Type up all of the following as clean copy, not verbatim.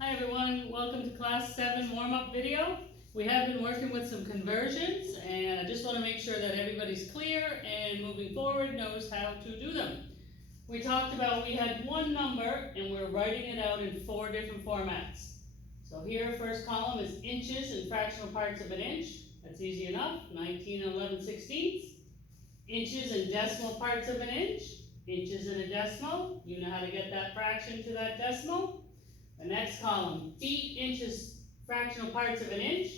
Hi everyone, welcome to class 7 warm-up video. We have been working with some conversions and I just want to make sure that everybody's clear and moving forward knows how to do them. We talked about we had one number and we're writing it out in 4 different formats. So here, first column is inches and fractional parts of an inch. That's easy enough, 19 and 11/16. Inches and decimal parts of an inch. Inches and a decimal. You know how to get that fraction to that decimal. The next column, feet, inches, fractional parts of an inch.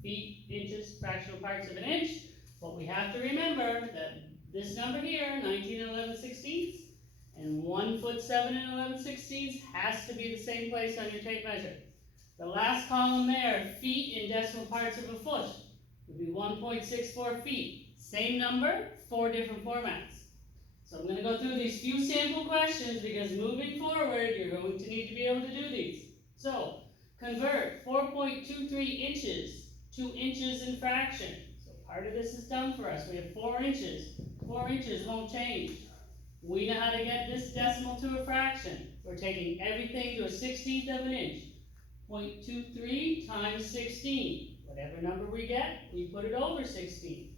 Feet, inches, fractional parts of an inch. But we have to remember that this number here, 19 and 11/16, and 1 foot 7 and 11/16 has to be the same place on your tape measure. The last column there, feet in decimal parts of a foot, would be 1.64 feet. Same number, 4 different formats. So I'm going to go through these few sample questions because moving forward, you're going to need to be able to do these. So, convert 4.23 inches to inches in fraction. So part of this is done for us. We have 4 inches. 4 inches won't change. We know how to get this decimal to a fraction. We're taking everything to a 16th of an inch. 0.23 times 16. Whatever number we get, we put it over 16.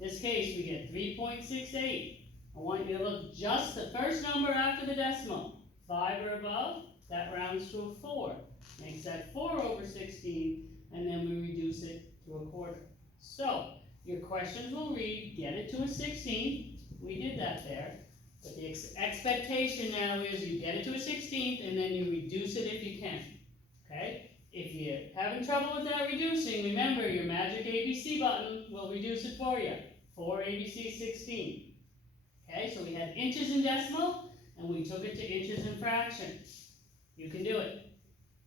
In this case, we get 3.68. I want you to look just the first number after the decimal. 5 or above, that rounds to a 4. Makes that 4 over 16, and then we reduce it to a quarter. So, your questions will read, get it to a 16th. We did that there. But the expectation now is you get it to a 16th, and then you reduce it if you can. Okay? If you're having trouble with that reducing, remember your magic ABC button will reduce it for you. 4 ABC 16. Okay, so we had inches in decimal, and we took it to inches in fraction. You can do it.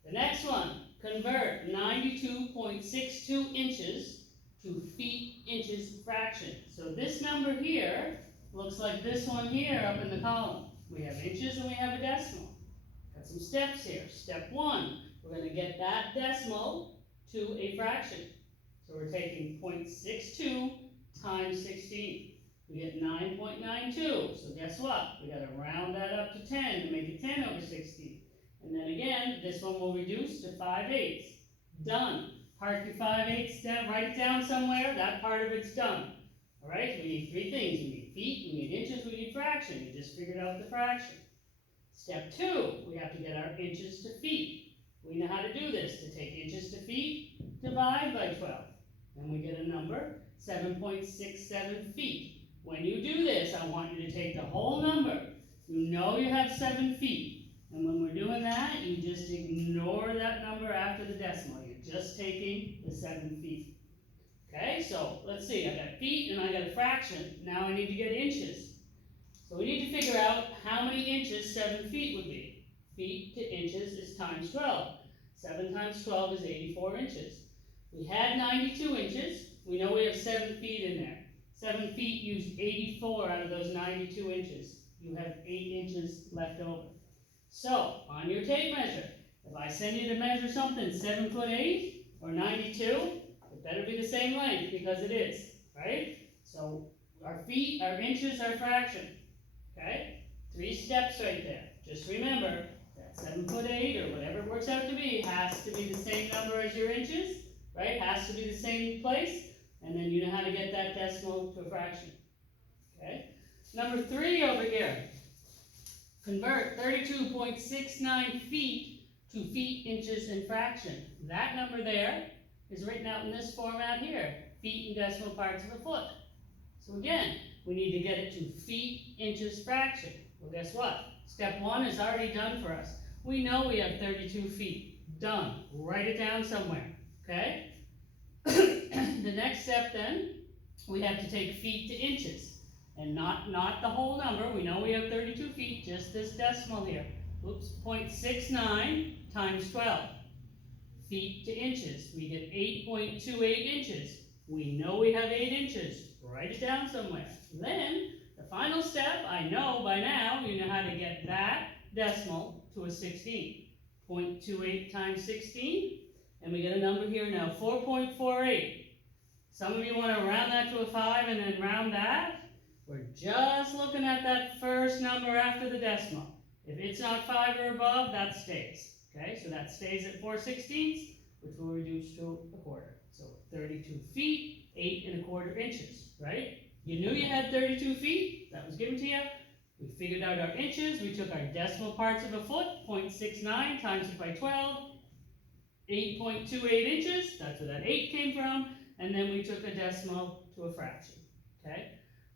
The next one, convert 92.62 inches to feet, inches, fraction. So this number here looks like this one here up in the column. We have inches and we have a decimal. Got some steps here. Step 1, we're going to get that decimal to a fraction. So we're taking 0.62 times 16. We get 9.92, so guess what? We got to round that up to 10 to make it 10 over 16. And then again, this one will reduce to 5/8. Done. Park your 5/8 down, write it down somewhere, that part of it's done. Alright, we need 3 things. We need feet, we need inches, we need fraction. We just figured out the fraction. Step 2, we have to get our inches to feet. We know how to do this. To take inches to feet, divide by 12. And we get a number, 7.67 feet. When you do this, I want you to take the whole number. You know you have 7 feet. And when we're doing that, you just ignore that number after the decimal. You're just taking the 7 feet. Okay, so let's see. I got feet and I got a fraction. Now I need to get inches. So we need to figure out how many inches 7 feet would be. Feet to inches is times 12. 7 times 12 is 84 inches. We had 92 inches. We know we have 7 feet in there. 7 feet used 84 out of those 92 inches. You have 8 inches left over. So, on your tape measure, if I send you to measure something 7 foot 8 or 92, it better be the same length because it is, right? So, our feet, our inches, our fraction, okay? 3 steps right there. Just remember that 7 foot 8 or whatever it works out to be has to be the same number as your inches, right? Has to be the same place. And then you know how to get that decimal to a fraction. Okay? Number 3 over here. Convert 32.69 feet to feet, inches, and fraction. That number there is written out in this format here. Feet in decimal parts of a foot. So again, we need to get it to feet, inches, fraction. Well, guess what? Step 1 is already done for us. We know we have 32 feet. Done. Write it down somewhere. Okay? The next step then, we have to take feet to inches. And not the whole number. We know we have 32 feet, just this decimal here. Oops, 0.69 times 12. Feet to inches. We get 8.28 inches. We know we have 8 inches. Write it down somewhere. Then, the final step, I know by now, you know how to get that decimal to a 16. 0.28 times 16. And we get a number here now, 4.48. Some of you want to round that to a 5 and then round that. We're just looking at that first number after the decimal. If it's not 5 or above, that stays. Okay, so that stays at 4/16, which will reduce to a quarter. So 32 feet, 8 1/4 inches, right? You knew you had 32 feet, that was given to you. We figured out our inches, we took our decimal parts of a foot, 0.69 times it by 12, 8.28 inches, that's where that 8 came from, and then we took a decimal to a fraction, okay?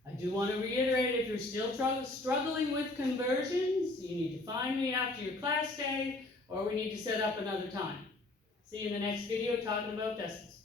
I do want to reiterate, if you're still struggling with conversions, you need to find me after your class day, or we need to set up another time. See you in the next video talking about decimals.